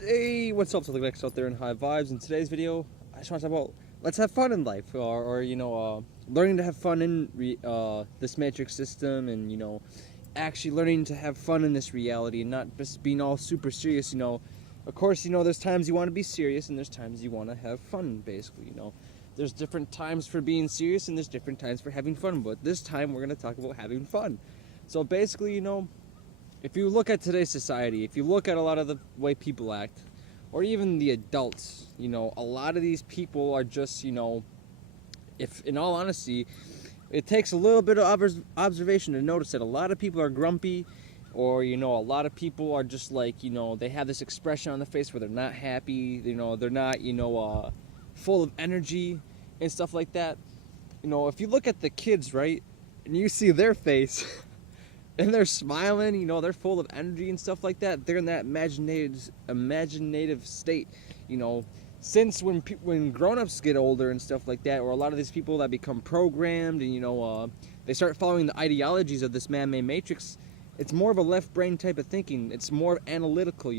Hey, what's up to the next out there in High Vibes? In today's video, I just want to talk about let's have fun in life, or learning to have fun in this matrix system, and actually learning to have fun in this reality, and not just being all super serious. Of course, there's times you want to be serious, and there's times you want to have fun. Basically, there's different times for being serious, and there's different times for having fun. But this time, we're gonna talk about having fun. So basically, if you look at today's society, if you look at a lot of the way people act, or even the adults, a lot of these people are just, if in all honesty, it takes a little bit of observation to notice that a lot of people are grumpy, or, a lot of people are just like, they have this expression on the face where they're not happy, they're not, full of energy and stuff like that. If you look at the kids, right, and you see their face, and they're smiling, they're full of energy and stuff like that. They're in that imaginative state, Since when grown-ups get older and stuff like that, or a lot of these people that become programmed and they start following the ideologies of this man-made matrix, it's more of a left brain type of thinking. It's more analytical,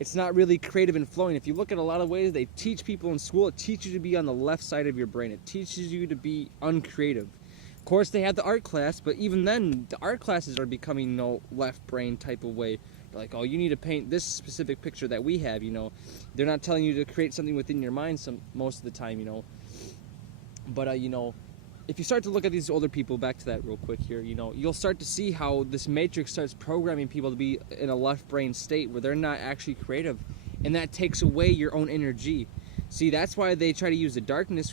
It's not really creative and flowing. If you look at a lot of ways they teach people in school, it teaches you to be on the left side of your brain. It teaches you to be uncreative. Of course, they have the art class, but even then, the art classes are becoming left brain type of way. They're like, oh, you need to paint this specific picture that we have, They're not telling you to create something within your mind most of the time, But, if you start to look at these older people, back to that real quick here, you'll start to see how this matrix starts programming people to be in a left brain state where they're not actually creative. And that takes away your own energy. See, that's why they try to use the darkness,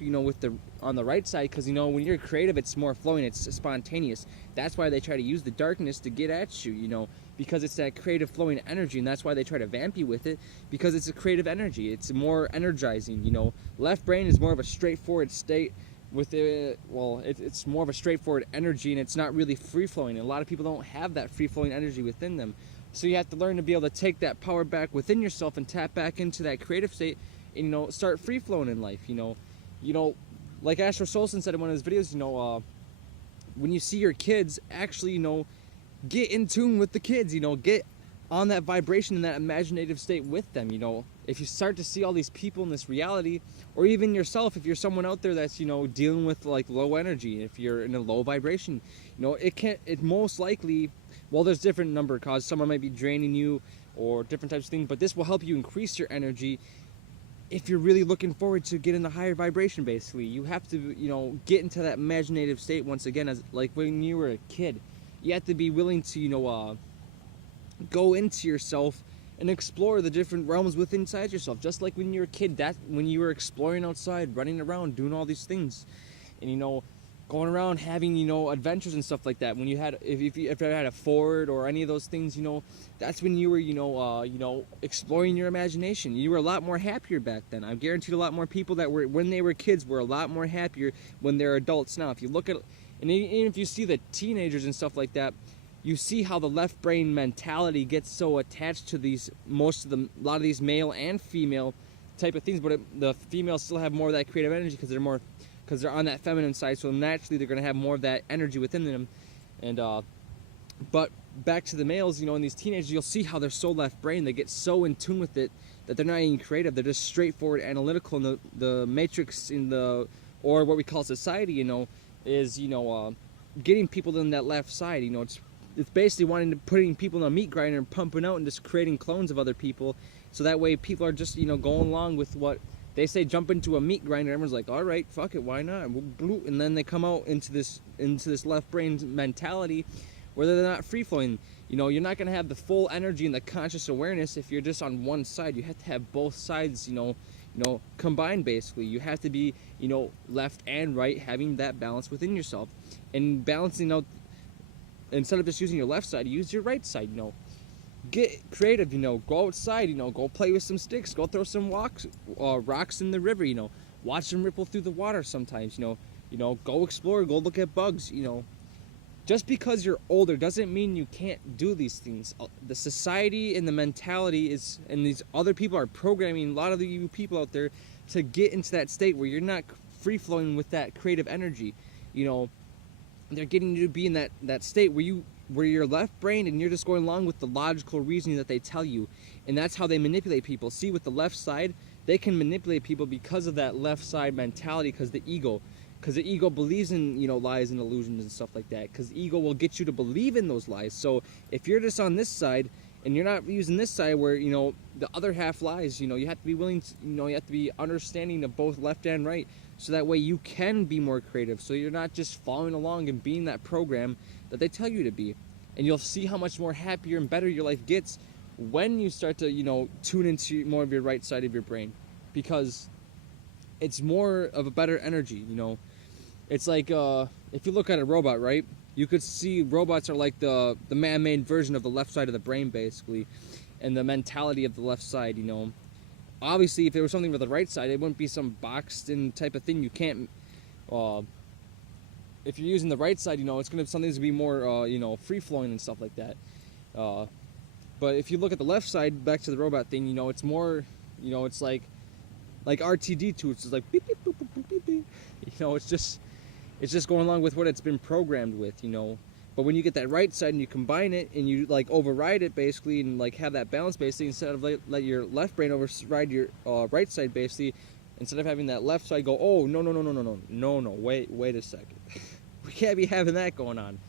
on the right side, because, when you're creative, it's more flowing, it's spontaneous. That's why they try to use the darkness to get at you, because it's that creative flowing energy, and that's why they try to vamp you with it, because it's a creative energy. It's more energizing, Left brain is more of a straightforward state with it. Well, it's more of a straightforward energy, and it's not really free-flowing. And a lot of people don't have that free-flowing energy within them. So you have to learn to be able to take that power back within yourself and tap back into that creative state, and start free flowing in life. Like Astro Solson said in one of his videos, when you see your kids, actually, get in tune with the kids, get on that vibration and that imaginative state with them. If you start to see all these people in this reality, or even yourself, if you're someone out there that's dealing with like low energy, if you're in a low vibration, it most likely, well, there's different number of causes. Someone might be draining you or different types of things, but this will help you increase your energy. If you're really looking forward to getting the higher vibration, basically, you have to, get into that imaginative state once again, as like when you were a kid. You have to be willing to, go into yourself and explore the different realms within inside yourself. Just like when you were a kid, that when you were exploring outside, running around, doing all these things, and going around having adventures and stuff like that. When you had, if you had a Ford or any of those things, that's when you were exploring your imagination. You were a lot more happier back then. I'm guaranteed a lot more people that were, when they were kids, were a lot more happier when they're adults now. If you look at, and even if you see the teenagers and stuff like that, you see how the left brain mentality gets so attached to a lot of these male and female type of things, but the females still have more of that creative energy because they're on that feminine side, so naturally they're going to have more of that energy within them. And but back to the males, in these teenagers, you'll see how they're so left brain, they get so in tune with it that they're not even creative. They're just straightforward analytical. And the matrix or what we call society, is getting people in that left side. It's basically putting people in a meat grinder and pumping out and just creating clones of other people, so that way people are just going along with what they say. Jump into a meat grinder, everyone's like, all right, fuck it, why not? And then they come out into this left brain mentality where they're not free flowing. You're not going to have the full energy and the conscious awareness if you're just on one side. You have to have both sides combined. Basically, you have to be left and right, having that balance within yourself, and balancing out. Instead of just using your left side, use your right side. Get creative. Go outside. Go play with some sticks. Go throw some rocks in the river. Watch them ripple through the water sometimes. Go explore. Go look at bugs. Just because you're older doesn't mean you can't do these things. The society and the mentality and these other people are programming a lot of you people out there to get into that state where you're not free flowing with that creative energy. They're getting you to be in that state where you where you're left brained and you're just going along with the logical reasoning that they tell you. And that's how they manipulate people. See, with the left side, they can manipulate people because of that left side mentality, because the ego believes in, you know, lies and illusions and stuff like that, because the ego will get you to believe in those lies. So if you're just on this side and you're not using this side where, you know, the other half lies, you know, you have to be willing to, you know, you have to be understanding of both left and right, so that way you can be more creative, so you're not just following along and being that program that they tell you to be. And you'll see how much more happier and better your life gets when you start to, you know, tune into more of your right side of your brain, because it's more of a better energy, you know. It's like, if you look at a robot, right, you could see robots are like the man-made version of the left side of the brain, basically, and the mentality of the left side, you know. Obviously, if there was something with the right side, it wouldn't be some boxed-in type of thing. You can't, if you're using the right side, you know, it's going to something to be more, you know, free-flowing and stuff like that. But if you look at the left side, back to the robot thing, you know, it's more, you know, it's like R2-D2, it's just like beep, beep, boop, boop, boop, beep, beep. You know, it's just going along with what it's been programmed with, you know. But when you get that right side and you combine it and you like override it basically and like have that balance basically, instead of let your left brain override your right side basically, instead of having that left side go, oh no, wait a second, we can't be having that going on.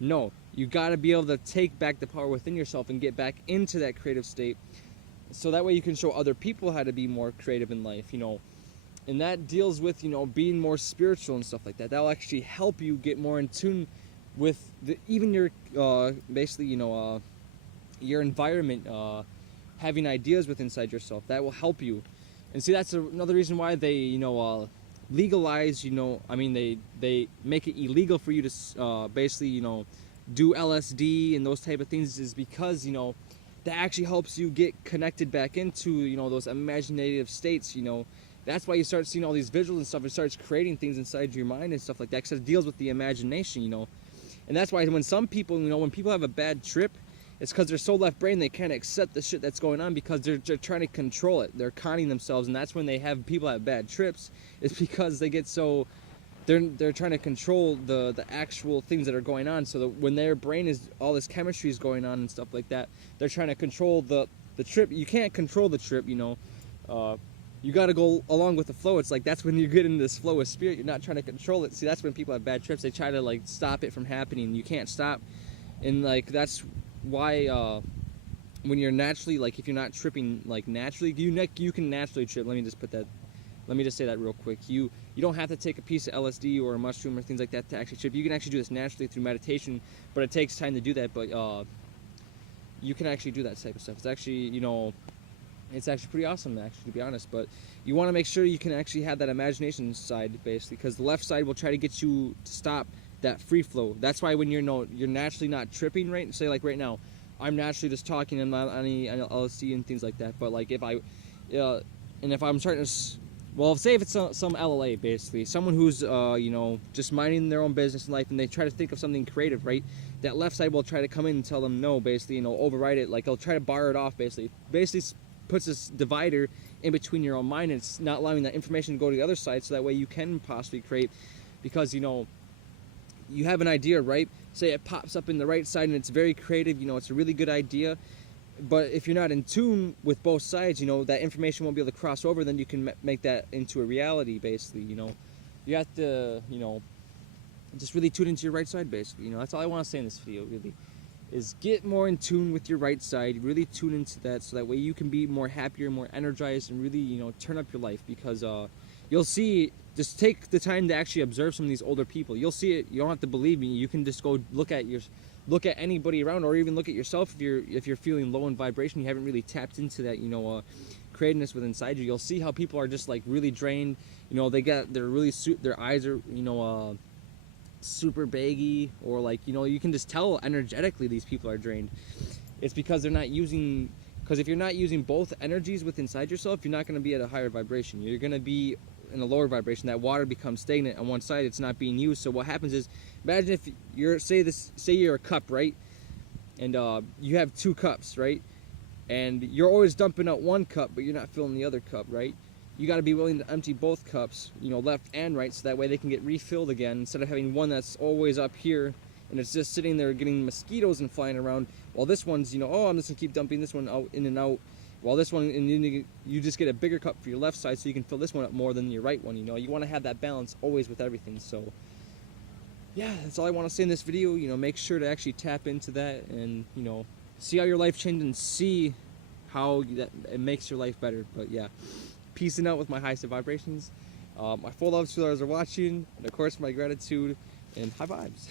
No, you got to be able to take back the power within yourself and get back into that creative state, so that way you can show other people how to be more creative in life, you know. And that deals with, you know, being more spiritual and stuff like that. That'll actually help you get more in tune with even your basically, you know, your environment, having ideas with inside yourself. That will help you. And see, that's another reason why they, you know, legalize, you know, I mean, they make it illegal for you to basically, you know, do LSD and those type of things, is because, you know, that actually helps you get connected back into, you know, those imaginative states, you know. That's why you start seeing all these visuals and stuff. It starts creating things inside your mind and stuff like that, because it deals with the imagination, you know. And that's why when some people, you know, when people have a bad trip, it's because they're so left brain they can't accept the shit that's going on, because they're trying to control it. They're conning themselves, and that's when they have people have bad trips. It's because they get so they're trying to control the actual things that are going on. So that when their brain is, all this chemistry is going on and stuff like that, they're trying to control the trip. You can't control the trip, you know. You got to go along with the flow. It's like, that's when you get into this flow of spirit. You're not trying to control it. See, that's when people have bad trips. They try to like stop it from happening. You can't stop. And like, that's why when you're naturally, like, if you're not tripping like naturally, you can naturally trip. Let me just say that real quick. You don't have to take a piece of LSD or a mushroom or things like that to actually trip. You can actually do this naturally through meditation, but it takes time to do that. But you can actually do that type of stuff. It's actually, you know, it's actually pretty awesome, actually, to be honest. But you want to make sure you can actually have that imagination side, basically, because the left side will try to get you to stop that free flow. That's why when you're naturally not tripping, right? Say like right now, I'm naturally just talking and not any LSD and things like that. But like if I'm starting to, well, say if it's some LLA, basically, someone who's you know, just minding their own business in life, and they try to think of something creative, right? That left side will try to come in and tell them no, basically, you know, override it. Like they'll try to bar it off, basically puts this divider in between your own mind, and it's not allowing that information to go to the other side, so that way you can possibly create. Because, you know, you have an idea, right? Say it pops up in the right side and it's very creative, you know, it's a really good idea, but if you're not in tune with both sides, you know, that information won't be able to cross over. Then you can make that into a reality, basically. You know, you have to, you know, just really tune into your right side, basically. You know, that's all I want to say in this video, really, is get more in tune with your right side, really tune into that, so that way you can be more happier, more energized, and really, you know, turn up your life. Because you'll see, just take the time to actually observe some of these older people. You'll see it. You don't have to believe me. You can just go look at anybody around, or even look at yourself. If you're feeling low in vibration, you haven't really tapped into that, you know, creativeness within inside you. You'll see how people are just like really drained. You know, their eyes are, you know, super baggy, or like, you know, you can just tell energetically these people are drained. It's because they're not using, because if you're not using both energies within inside yourself, you're not going to be at a higher vibration. You're going to be in a lower vibration. That water becomes stagnant on one side, it's not being used. So what happens is, imagine if you're, say you're a cup, right, and you have two cups, right, and you're always dumping out one cup, but you're not filling the other cup, right? You got to be willing to empty both cups, you know, left and right, so that way they can get refilled again, instead of having one that's always up here and it's just sitting there getting mosquitoes and flying around, while this one's, you know, oh, I'm just gonna keep dumping this one out, in and out, while this one, and you just get a bigger cup for your left side, so you can fill this one up more than your right one. You know, you want to have that balance always with everything. So yeah, that's all I want to say in this video. You know, make sure to actually tap into that, and you know, see how your life changed, and see how that it makes your life better. But yeah, peacing out with my highest of vibrations. My full love to those are watching, and of course my gratitude and high vibes.